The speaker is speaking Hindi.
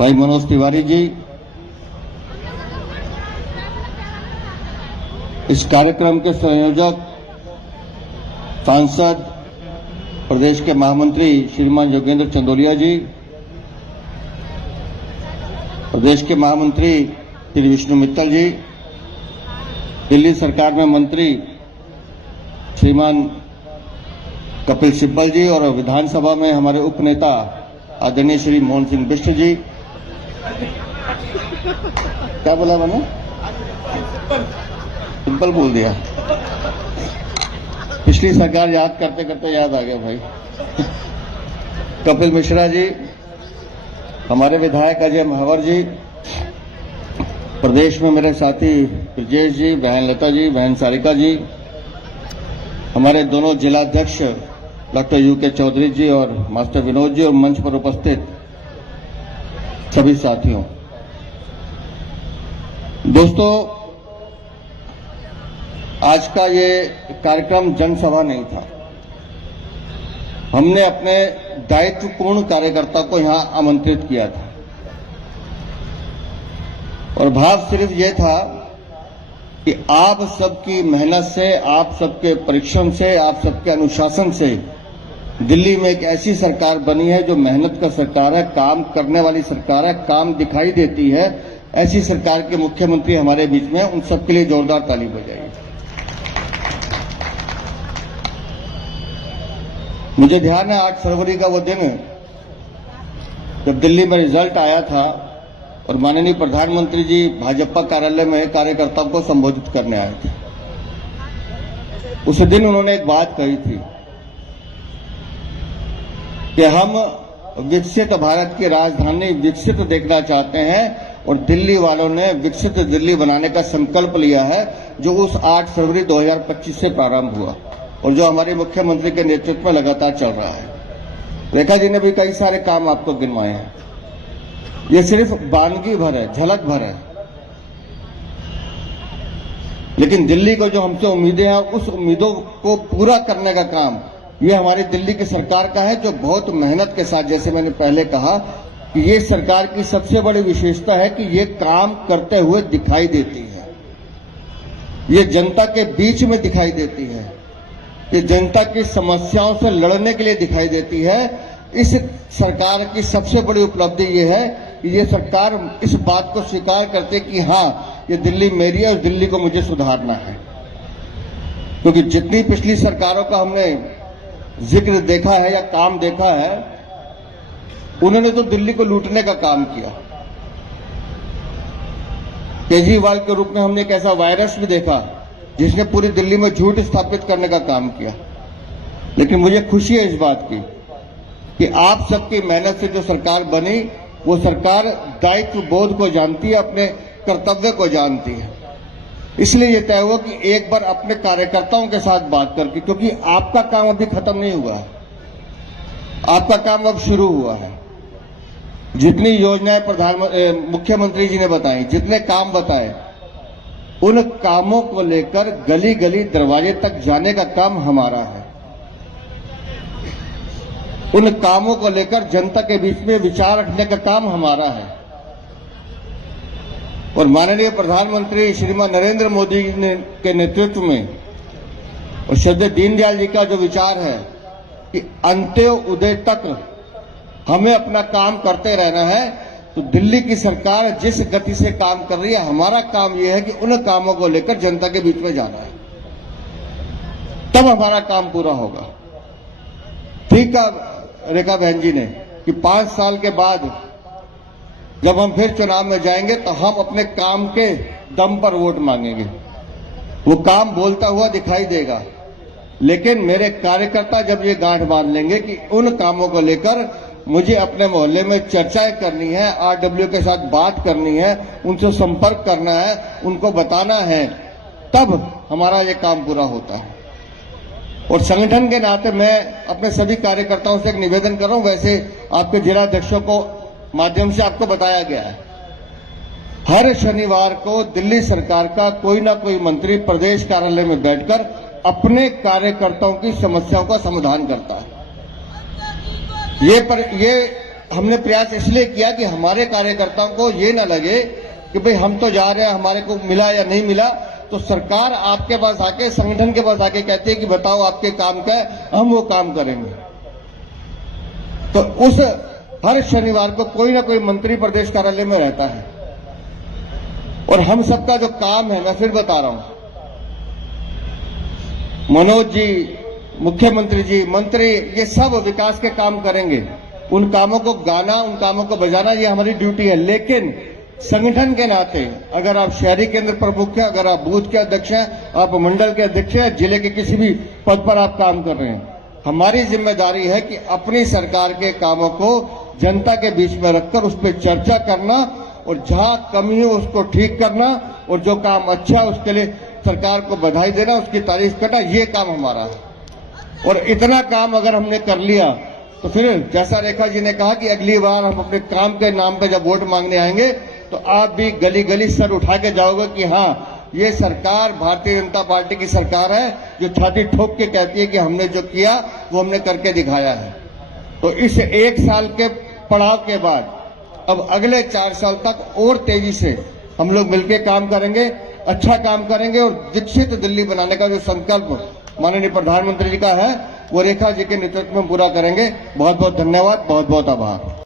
भाई मनोज तिवारी जी, इस कार्यक्रम के संयोजक सांसद प्रदेश के महामंत्री श्रीमान योगेंद्र चंदोलिया जी, प्रदेश के महामंत्री श्री विष्णु मित्तल जी, दिल्ली सरकार में मंत्री श्रीमान कपिल सिब्बल जी और विधानसभा में हमारे उपनेता आदरणीय श्री मोहन सिंह बिष्ट जी। क्या बोला मैंने? सिंपल बोल दिया। पिछली सरकार याद करते करते याद आ गया भाई। कपिल मिश्रा जी, हमारे विधायक अजय महावर जी, प्रदेश में मेरे साथी ब्रजेश जी, बहन लता जी, बहन सारिका जी, हमारे दोनों जिलाध्यक्ष डॉक्टर यूके चौधरी जी और मास्टर विनोद जी और मंच पर उपस्थित सभी साथियों। दोस्तों, आज का ये कार्यक्रम जनसभा नहीं था। हमने अपने दायित्वपूर्ण कार्यकर्ता को यहां आमंत्रित किया था और भाव सिर्फ ये था कि आप सबकी मेहनत से, आप सबके परिश्रम से, आप सबके अनुशासन से दिल्ली में एक ऐसी सरकार बनी है जो मेहनत का सरकार है, काम करने वाली सरकार है, काम दिखाई देती है। ऐसी सरकार के मुख्यमंत्री हमारे बीच में, उन सबके लिए जोरदार ताली बजाइए। मुझे ध्यान है 8 फरवरी का वो दिन है जब दिल्ली में रिजल्ट आया था और माननीय प्रधानमंत्री जी भाजपा कार्यालय में कार्यकर्ताओं को संबोधित करने आए थे। उस दिन उन्होंने एक बात कही थी कि हम विकसित भारत की राजधानी विकसित देखना चाहते हैं और दिल्ली वालों ने विकसित दिल्ली बनाने का संकल्प लिया है, जो उस 8 फरवरी 2025 से प्रारंभ हुआ और जो हमारे मुख्यमंत्री के नेतृत्व में लगातार चल रहा है। रेखा जी ने भी कई सारे काम आपको गिनवाए हैं। ये सिर्फ बानगी भर है, झलक भर है, लेकिन दिल्ली को जो हमसे उम्मीदें हैं, उस उम्मीदों को पूरा करने का काम ये हमारी दिल्ली की सरकार का है, जो बहुत मेहनत के साथ, जैसे मैंने पहले कहा कि ये सरकार की सबसे बड़ी विशेषता है कि ये काम करते हुए दिखाई देती है, ये जनता के बीच में दिखाई देती है, ये जनता की समस्याओं से लड़ने के लिए दिखाई देती है। इस सरकार की सबसे बड़ी उपलब्धि ये है कि ये सरकार इस बात को स्वीकार करती है कि हाँ, ये दिल्ली मेरी है और दिल्ली को मुझे सुधारना है। क्योंकि जितनी पिछली सरकारों का हमने जिक्र देखा है या काम देखा है, उन्होंने तो दिल्ली को लूटने का काम किया। केजरीवाल के रूप में हमने एक ऐसा वायरस भी देखा जिसने पूरी दिल्ली में झूठ स्थापित करने का काम किया। लेकिन मुझे खुशी है इस बात की कि आप सबकी मेहनत से जो सरकार बनी, वो सरकार दायित्व बोध को जानती है, अपने कर्तव्य को जानती है। इसलिए ये तय हुआ कि एक बार अपने कार्यकर्ताओं के साथ बात करके, क्योंकि आपका काम अभी खत्म नहीं हुआ है, आपका काम अब शुरू हुआ है। जितनी योजनाएं मुख्यमंत्री जी ने बताई, जितने काम बताए, उन कामों को लेकर गली गली दरवाजे तक जाने का काम हमारा है। उन कामों को लेकर जनता के बीच में विचार रखने का काम हमारा है। और माननीय प्रधानमंत्री श्रीमान नरेंद्र मोदी के नेतृत्व में और श्रद्धेय दीनदयाल जी का जो विचार है कि अंत्योदय तक हमें अपना काम करते रहना है, तो दिल्ली की सरकार जिस गति से काम कर रही है, हमारा काम यह है कि उन कामों को लेकर जनता के बीच में जाना है, तब हमारा काम पूरा होगा। ठीक है रेखा बहन जी ने कि 5 साल के बाद जब हम फिर चुनाव में जाएंगे तो हम अपने काम के दम पर वोट मांगेंगे। वो काम बोलता हुआ दिखाई देगा, लेकिन मेरे कार्यकर्ता जब ये गांठ बांध लेंगे कि उन कामों को लेकर मुझे अपने मोहल्ले में चर्चाएं करनी है, आरडब्ल्यू के साथ बात करनी है, उनसे संपर्क करना है, उनको बताना है, तब हमारा ये काम पूरा होता है। और संगठन के नाते मैं अपने सभी कार्यकर्ताओं से एक निवेदन कर रहा हूं, वैसे आपके जिलाध्यक्षों को माध्यम से आपको बताया गया है, हर शनिवार को दिल्ली सरकार का कोई ना कोई मंत्री प्रदेश कार्यालय में बैठकर अपने कार्यकर्ताओं की समस्याओं का समाधान करता है। ये हमने प्रयास इसलिए किया कि हमारे कार्यकर्ताओं को ये ना लगे कि भाई हम तो जा रहे हैं, हमारे को मिला या नहीं मिला, तो सरकार आपके पास आके, संगठन के पास आके कहती है कि बताओ आपके काम क्या है, हम वो काम करेंगे। तो उस हर शनिवार को कोई ना कोई मंत्री प्रदेश कार्यालय में रहता है, और हम सबका जो काम है, मैं फिर बता रहा हूं, मनोज जी, मुख्यमंत्री जी, मंत्री, ये सब विकास के काम करेंगे। उन कामों को गाना, उन कामों को बजाना, ये हमारी ड्यूटी है। लेकिन संगठन के नाते, अगर आप शहरी केंद्र प्रमुख हैं, अगर आप बूथ के अध्यक्ष हैं, आप मंडल के अध्यक्ष हैं, जिले के किसी भी पद पर आप काम कर रहे हैं, हमारी जिम्मेदारी है कि अपनी सरकार के कामों को जनता के बीच में रखकर उस पर चर्चा करना, और जहां कमी हो उसको ठीक करना, और जो काम अच्छा है उसके लिए सरकार को बधाई देना, उसकी तारीफ करना, ये काम हमारा है। और इतना काम अगर हमने कर लिया तो फिर जैसा रेखा जी ने कहा कि अगली बार हम अपने काम के नाम पे जब वोट मांगने आएंगे तो आप भी गली गली सर उठा के जाओगे कि हाँ, ये सरकार भारतीय जनता पार्टी की सरकार है, जो छाती ठोक के कहती है कि हमने जो किया वो हमने करके दिखाया है। तो इस 1 साल के पड़ाव के बाद अब अगले 4 साल तक और तेजी से हम लोग मिलकर काम करेंगे, अच्छा काम करेंगे, और विकसित दिल्ली बनाने का जो संकल्प माननीय प्रधानमंत्री जी का है वो रेखा जी के नेतृत्व में पूरा करेंगे। बहुत बहुत धन्यवाद, बहुत बहुत आभार।